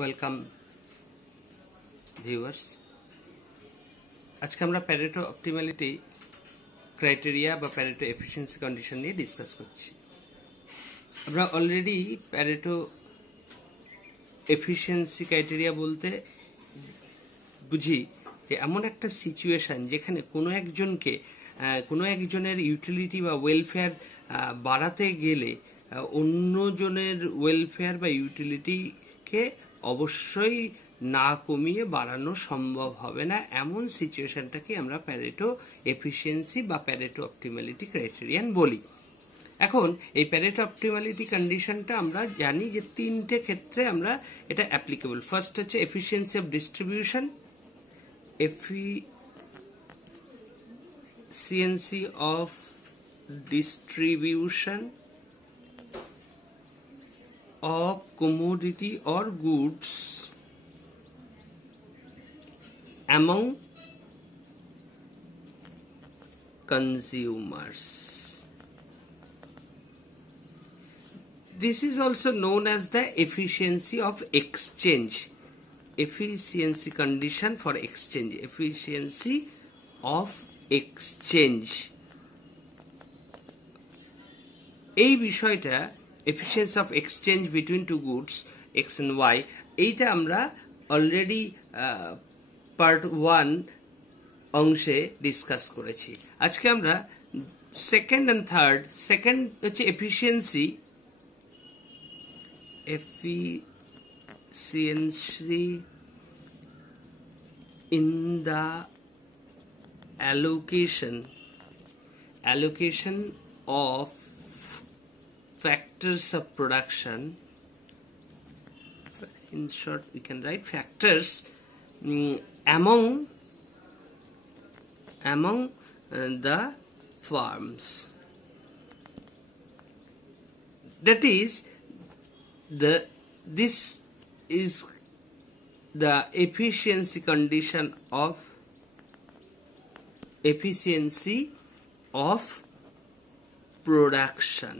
Welcome viewers. আজকে আমরা Pareto optimality criteria বা প্যারেটো এফিসিয়েন্সি কন্ডিশন নিয়ে ডিসকাস করছি। আমরা অলরেডি প্যারেটো এফিসিয়েন্সি ক্রাইটেরিয়া বলতে বুঝি যে এমন একটা সিচুয়েশন যেখানে কোনো একজনের ইউটিলিটি বা ওয়েলফেয়ার বাড়াতে গেলে অন্যজনের ওয়েলফেয়ার বা ইউটিলিটিকে অবশ্যই না কমিয়ে বাড়ানো সম্ভব হবে না, এমন সিচুয়েশনটাকে আমরা প্যারেটো এফিসিয়েন্সি বা প্যারেটো অপটিমালিটি ক্রাইটেরিয়ান বলি। এখন এই প্যারেটো অপটিমালিটি কন্ডিশনটা আমরা জানি যে তিনটে ক্ষেত্রে আমরা এটা অ্যাপ্লিকেবল। ফার্স্ট হচ্ছে efficiency of distribution, efficiency of distribution of commodity or goods among consumers. This is also known as the efficiency of exchange. Efficiency condition for exchange. Efficiency of exchange. এই বিষয়টা efficiency of exchange between two goods x and y, এইটা আমরা already part 1 অংশে discuss করেছি। আজকে আমরা second and third, second হচ্ছে efficiency in the allocation of factors of production. In short, we can write factors among the firms. That is this is the efficiency condition of efficiency of production.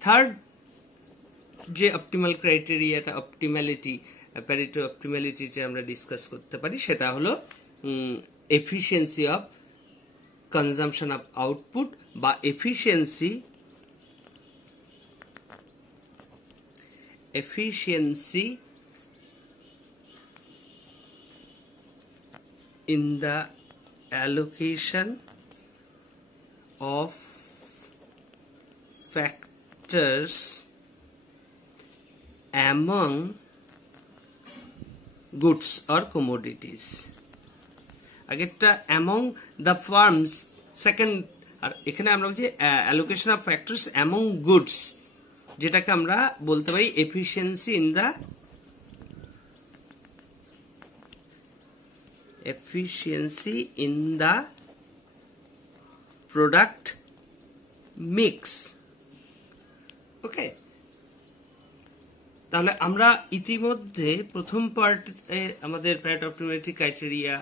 Third যে optimal ক্রাইটেরিয়াটা optimality Pareto অপটিমালিটিতে আমরা discuss করতে পারি সেটা হলো efficiency of consumption of output বা efficiency in the allocation of factors among goods or commodities. আগেরটা among the firms, second, আর এখানে আমরা বলছি allocation of factors among goods, যেটাকে আমরা বলতে পারি efficiency in the product mix. ওকে, তাহলে আমরা ইতিমধ্যে প্রথম পার্টে আমাদের প্যারেটো অপটিমালিটি ক্রাইটেরিয়া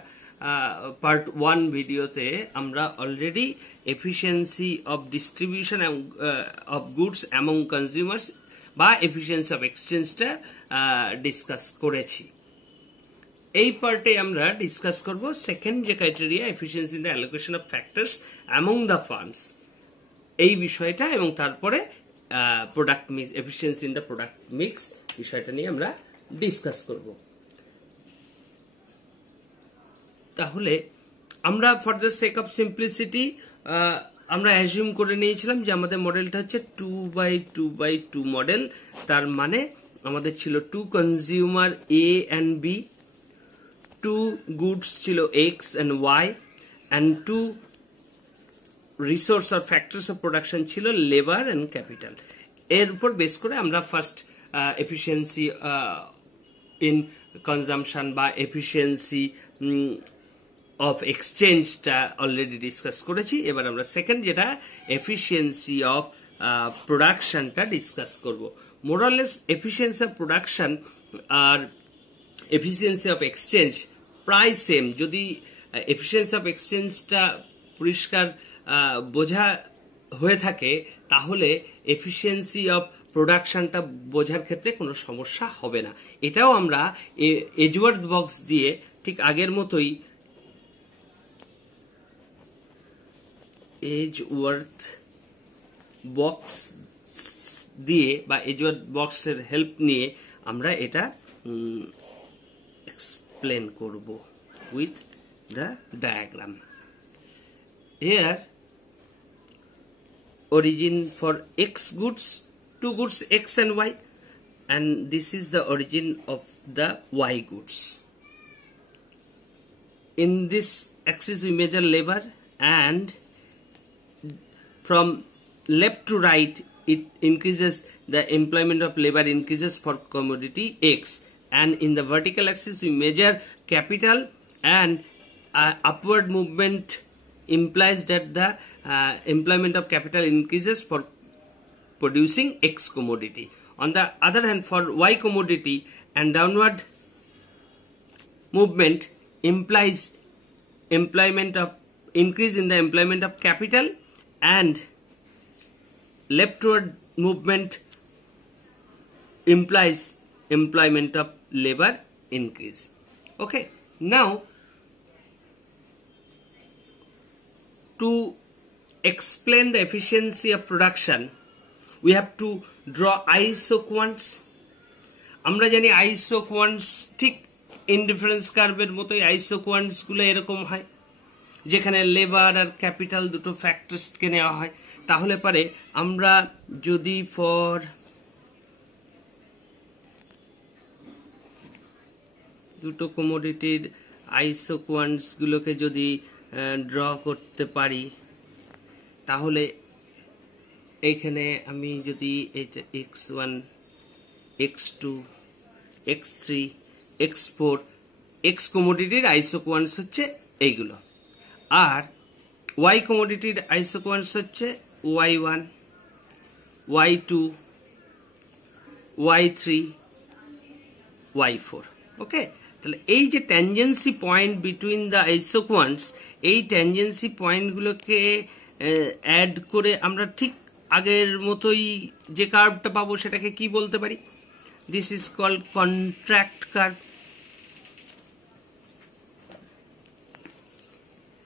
পার্ট 1 ভিডিওতে আমরা already efficiency of distribution of goods among consumers বা এফিসিয়েন্সি অফ এক্সচেঞ্জটা ডিসকাস করেছি। এই পার্টে আমরা ডিসকাস করব সেকেন্ড যে criteria efficiency in the allocation of factors among the firms, এই বিষয়টা, এবং তারপরে product mix, efficiency in the product mix বিষয়টা নিয়ে আমরা ডিসকাস করব। তাহলে আমরা for the sake of simplicity আমরা অ্যাজিউম করে নিয়েছিলাম যে আমাদের মডেলটা হচ্ছে 2x2x2 মডেল। তার মানে আমাদের ছিল 2 consumer A and B, 2 goods ছিল X and Y, and 2 resource or factors of production ছিল লেবার অ্যান্ড ক্যাপিটাল। এর উপর বেস করে আমরা ফার্স্ট এফিসিয়েন্সি ইন কনজাম্পশন বা এফিসিয়েন্সি অফ এক্সচেঞ্জটা অলরেডি ডিসকাস করেছি। এবার আমরা সেকেন্ড যেটা এফিসিয়েন্সি অফ প্রোডাকশনটা ডিসকাস করব। মোরালেস এফিসিয়েন্সি অফ প্রোডাকশন আর এফিসিয়েন্সি অফ এক্সচেঞ্জ প্রায় সেম। যদি এফিসিয়েন্সি অফ এক্সচেঞ্জটা পরিষ্কার বোঝা হয়ে থাকে তাহলে এফিসিয়েন্সি অফ প্রোডাকশনটা বোঝার ক্ষেত্রে কোনো সমস্যা হবে না। এটাও আমরা এজওয়ার্থ বক্স দিয়ে ঠিক আগের মতোই এজওয়ার্থ বক্স দিয়ে বা এজওয়ার্থ বক্সের হেল্প নিয়ে আমরা এটা এক্সপ্লেন করব with the diagram. Here origin for x goods, two goods x and y, and this is the origin of the y goods. In this axis we measure labor, and from left to right it increases, the employment of labor increases for commodity x, and in the vertical axis we measure capital, and upward movement implies that the employment of capital increases for producing x commodity. On the other hand, for y commodity, and downward movement implies employment of increase in the employment of capital, and leftward movement implies employment of labor increase. Okay, now to explain the efficiency of production we have to draw isoquants. আমরা জানি আইসোকোয়ান্টস ঠিক indifference কার্ভের মতোই আইসোকোয়ান্টস গুলো এরকম হয়, যেখানে labour আর capital দুটো ফ্যাক্টরসকে নেওয়া হয়। তাহলে পারে আমরা যদি ফর দুটো কমোডিটির আইসোকোয়ান্টস গুলোকে যদি ড্র করতে পারি, তাহলে এইখানে আমি যদি এটা x1 x2 x3 x4 x কমোডিটির আইসোকোয়ান্টস হচ্ছে এইগুলো, আর y কমোডিটির আইসোকোয়ান্টস হচ্ছে y1 y2 y3 y4। ওকে, তাহলে এই যে ট্যানজেন্সি পয়েন্ট বিটুইন দ্য আইসোকোয়ান্টস, এই ট্যানজেন্সি পয়েন্টগুলোকে অ্যাড করে আমরা ঠিক আগের মতোই যে কার্ভটা পাবো সেটাকে কি বলতে পারি? This is called contract curve.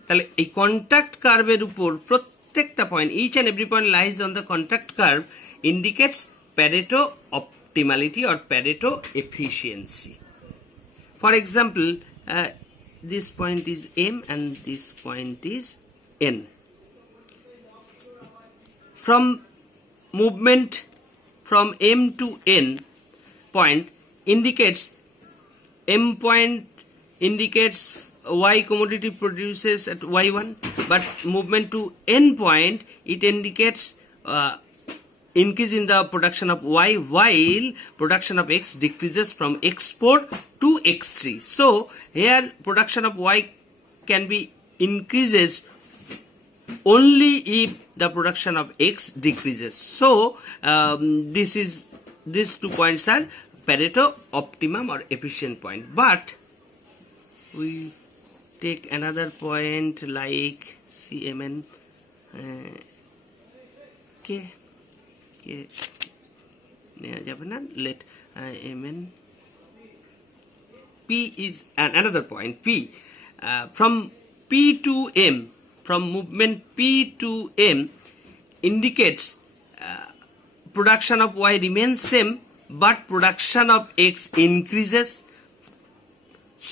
তাহলে এই কন্ট্রাক্ট কার্ভের উপর প্রত্যেকটা point, each and every point lies on the contract curve indicates Pareto optimality or Pareto efficiency. For example, this point is M and this point is N. From movement from M to N point indicates, M point indicates Y commodity produces at Y1, but movement to N point it indicates increase in the production of Y, while production of X decreases from X4 to X3. So here production of Y can be increases only if the production of X decreases. So these 2 points are Pareto optimum or efficient point. But we take another point like CMN K. Let MN P is another point P. From P to M, from movement P to M indicates production of Y remains same but production of X increases.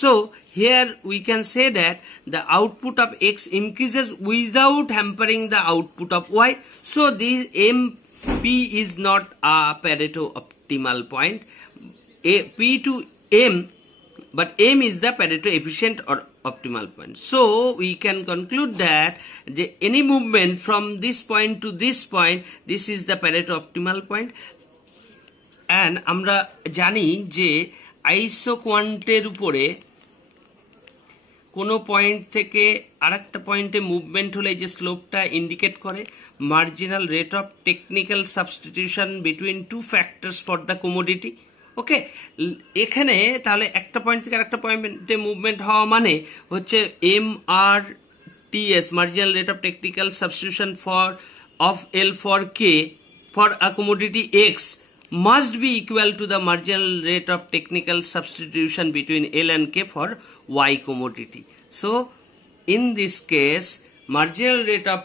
So here we can say that the output of X increases without hampering the output of Y. So this MP is not a Pareto optimal point. P to M, but M is the Pareto efficient or optimal point. So we can conclude that any movement from this point to this point, this is the Pareto optimal point. And আমরা জানি যে আইসোকোয়ান্টের উপরে কোনো point থেকে আরেকটা পয়েন্টে movement হলে যে স্লোপটা ইন্ডিকেট করে marginal rate of technical substitution between two factors for the commodity. Okay, এখানে তাহলে একটা পয়েন্ট থেকে আরেকটা পয়েন্টে মুভমেন্ট হওয়া মানে হচ্ছে MRTS, marginal rate of technical substitution for of L for K for a commodity X must be equal to the marginal rate of technical substitution between L and K for Y commodity. So in this case, marginal rate of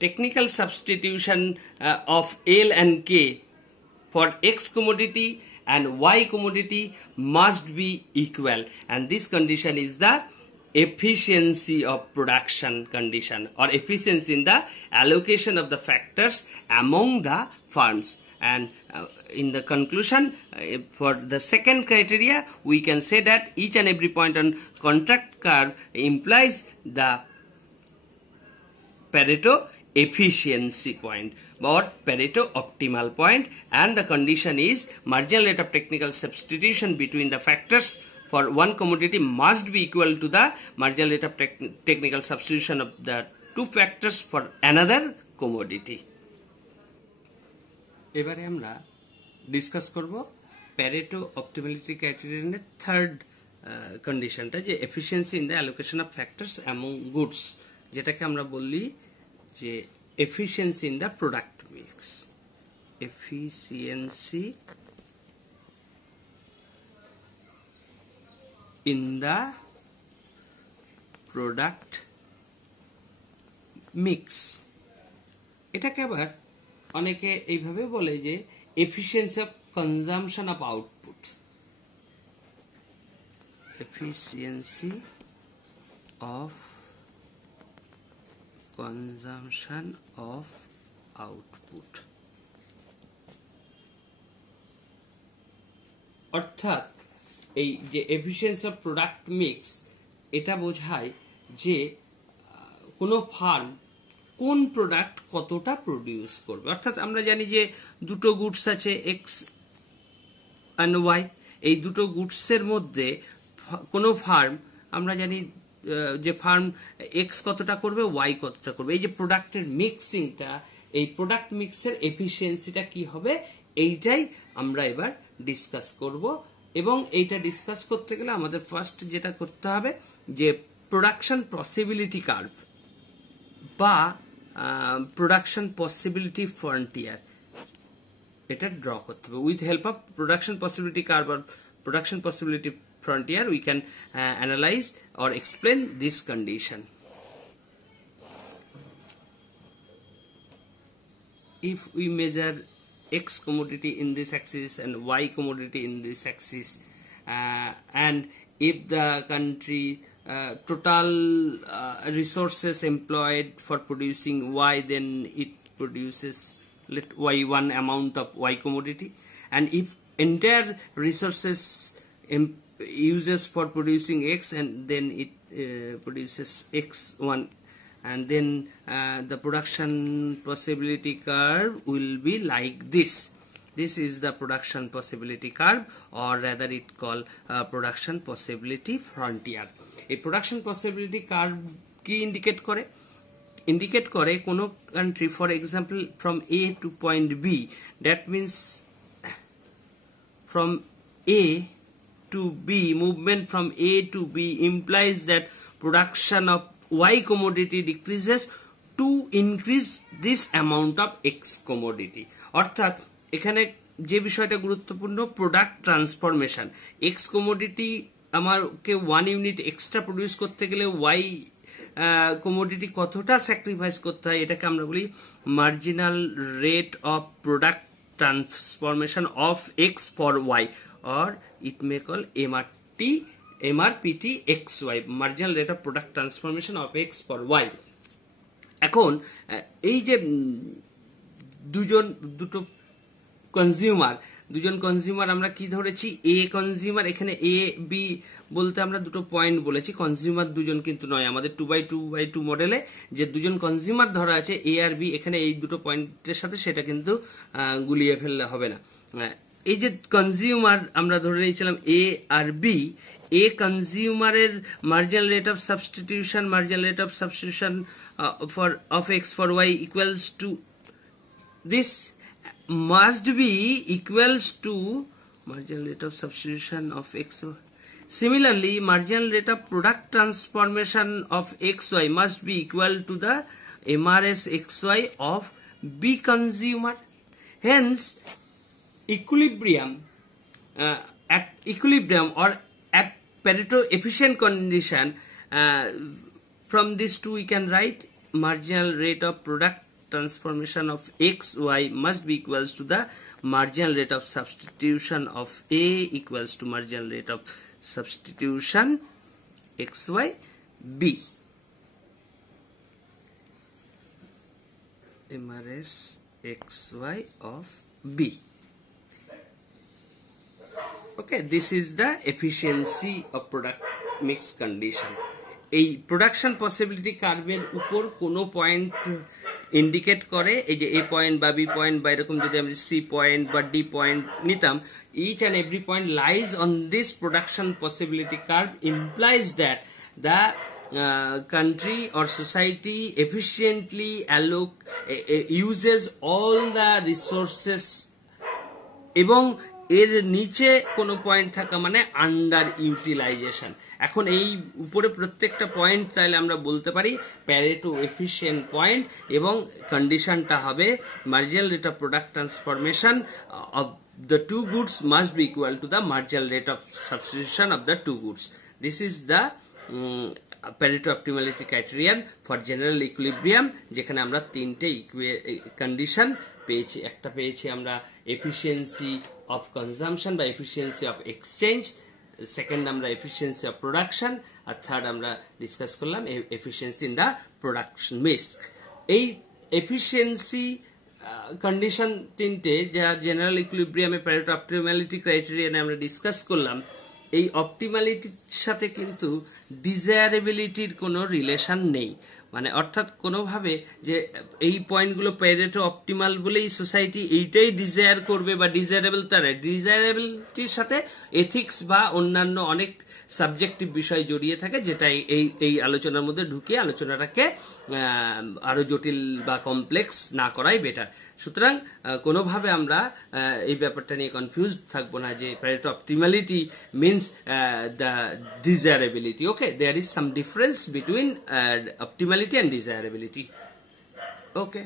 technical substitution of L and K for X commodity and Y commodity must be equal, and this condition is the efficiency of production condition, or efficiency in the allocation of the factors among the firms. And in the conclusion, for the second criteria, we can say that each and every point on contract curve implies the Pareto efficiency point or Pareto optimal point, and the condition is marginal rate of technical substitution between the factors for one commodity must be equal to the marginal rate of technical substitution of the two factors for another commodity. এবারে আমরা discuss করব Pareto optimality ক্রাইটেরিয়ানের third কন্ডিশনটা, যে efficiency in the allocation of factors among goods, যেটাকে আমরা বলি যে efficiency in the product mix. Efficiency in the product mix। এটাকে আবার অনেকে এইভাবে বলে যে efficiency of consumption of output. Efficiency of consumption of output, অর্থাৎ এই যে এফিসিয়েন্সি অফ প্রোডাক্ট মিক্স, এটা বোঝায় যে কোনো ফার্ম কোন প্রোডাক্ট কতটা প্রডিউস করবে। অর্থাৎ আমরা জানি যে দুটো গুডস আছে এক্স অ্যান্ড ওয়াই, এই দুটো গুডসের মধ্যে কোনো ফার্ম আমরা জানি যে ফার্ম এক্স কতটা করবে, ওয়াই কতটা করবে। এই যে প্রোডাক্টের মিক্সিংটা, এই প্রোডাক্ট মিক্সের এফিসিয়েন্সিটা কি হবে, এইটাই আমরা এবার ডিসকাস করব। এবং এইটা ডিসকাস করতে গেলে আমাদের ফার্স্ট যেটা করতে হবে যে প্রোডাকশন পসিবিলিটি কার্ভ বা প্রোডাকশন পসিবিলিটি ফ্রন্টিয়ার, এটা ড্র করতে হবে। With help of production possibility curve or production possibility frontier, we can analyze or explain this condition. If we measure X commodity in this axis and Y commodity in this axis, and if the country total resources employed for producing Y, then it produces Y1 amount of Y commodity, and if entire resources uses for producing X, and then it produces X1, and then the production possibility curve will be like this. This is the production possibility curve, or rather it called production possibility frontier. A production possibility curve কি indicate করে? Indicate করে কোনো country, for example from A to point B, that means from A to B, movement from A to B implies that production of Y commodity decreases to increase this amount of X commodity. অর্থাৎ এখানে যে বিষয়টা গুরুত্বপূর্ণ, product transformation. X commodity আমাকে 1 unit extra produce করতে গেলে Y commodity কতটা sacrifice করতে হয়, এটাকে আমরা বলি marginal rate of product transformation of X for Y, or it may call MRPT XY, marginal rate of product transformation of X for Y. এখন এই যে দুটো কনজিউমার আমরা কি ধরেছি, এ কনজিউমার, এখানে এ বি বলতে আমরা দুটো পয়েন্ট বলেছি, কনজিউমার দুজন কিন্তু নয়। আমাদের 2x2x2 মডেলে যে দুজন কনজিউমার ধরা আছে এ আর বি, এখানে এই দুটো পয়েন্টের সাথে সেটা কিন্তু গুলিয়ে ফেললে হবে না। এই যে কনজিউমার আমরা ধরে নিয়েছিলাম এ আর বি, এ কনজিউমারের marginal rate of substitution of X for Y equals to this, must be equals to marginal rate of substitution of X. Similarly, marginal rate of product transformation of XY must be equal to the MRS XY of B consumer. Hence, equilibrium, at equilibrium or at Pareto efficient condition, from these two we can write marginal rate of product transformation of xy must be equals to the marginal rate of substitution of A equals to marginal rate of substitution xy B. MRS xy of B. Okay, this is the efficiency of product mix condition. এই production possibility কার্ভের উপর কোনো point indicate করে, এই যে A point বা B point বা এরকম যদি আমরা সি পয়েন্ট বা ডি পয়েন্ট নিতাম, each and every point lies on this production possibility curve implies that the country or society efficiently uses all the resources, এবং এর নিচে কোনো পয়েন্ট থাকা মানে আন্ডার ইউটিলাইজেশন। এখন এই উপরে প্রত্যেকটা পয়েন্ট তাহলে আমরা বলতে পারি প্যারেটো এফিশিয়েন্ট পয়েন্ট, এবং কন্ডিশনটা হবে marginal rate of product transformation of the two goods must be equal to the marginal rate of substitution of the two goods. This is the Pareto optimality criterion for general equilibrium, যেখানে আমরা তিনটে condition পেয়েছি। একটা পেয়েছি আমরা efficiency of consumption বা efficiency of exchange, second আমরা efficiency of production, আর থার্ড আমরা ডিসকাস করলাম efficiency in the production mix. এই এফিসিয়েন্সি কন্ডিশন তিনটে যা জেনারেল ইকুইলিব্রিয়ামে প্যারেটো অপটিমালিটি ক্রাইটেরিয়ানে আমরা ডিসকাস করলাম, এই অপটিমালিটির সাথে কিন্তু ডিজায়ারেবিলিটির কোনো রিলেশন নেই। মানে অর্থাৎ কোনোভাবে যে এই পয়েন্টগুলো প্যারেটো অপটিমাল বলেই সোসাইটি এইটাই ডিজায়ার করবে বা ডিজায়ারেবল, তার ডিজায়ারেবিলিটির সাথে এথিক্স বা অন্যান্য অনেক সাবজেক্টিভ বিষয় জড়িয়ে থাকে, যেটা এই আলোচনার মধ্যে ঢুকিয়ে আলোচনাটাকে আরো জটিল বা কমপ্লেক্স না করাই বেটার। সুতরাং কোনোভাবে আমরা এই ব্যাপারটা নিয়ে কনফিউজ থাকবো না যে Pareto optimality means the desirability. Okay, there is some difference between optimality and desirability. Okay.